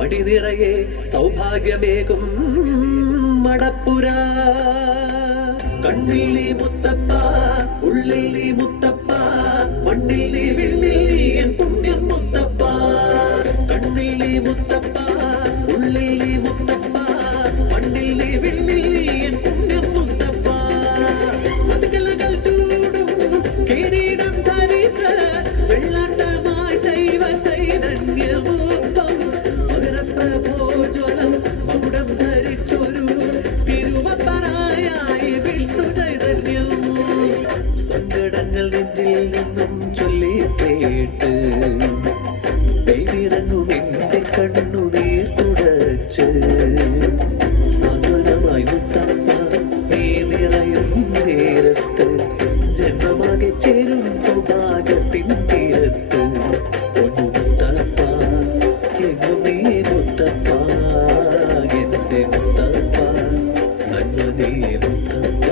മടി നിറയെ സൗഭാഗ്യമേകും മടപ്പുര. കണ്ണിലി മുത്തപ്പ ഉള്ളിലി മുത്തപ്പ മണ്ണിലി വിണ്ണിലി എൻ പുണ്യം മുത്തപ്പ. കണ്ണിലി മുത്തപ്പ ഉള്ളിലി മുത്തപ്പ മണ്ണിലി വിണ്ണിലി എൻ പുണ്യം മുത്തപ്പ. മതികലകൾ ചൂടും കിരീടം ധരിച്ച് വെള്ളാട്ടമായി ശൈവ ചൈതന്യമൂർത്തം മകരപ്രഭോജ്വലം മകുടം ധരിച്ചൊരു തിരുവപ്പനായി വിഷ്ണു ചൈതന്യം. സങ്കടങ്ങൾ നെഞ്ചിൽ നിന്നും ചൊല്ലി കേട്ട് പെയ്തിറങ്ങും എന്റെ കണ്ണുനീർ തുടച്ച് സാന്ത്വനമായി മുത്തപ്പ നീ നിറയും നേരത്ത് ജന്മമാകെ ചേരും സൗഭാഗ്യത്തിൻ തീരത്ത്. ഒന്നു മുത്തപ്പ എങ്ങും നീ മുത്തപ്പ എന്റെ മുത്തപ്പ നന്മ നീ മുത്തപ്പ.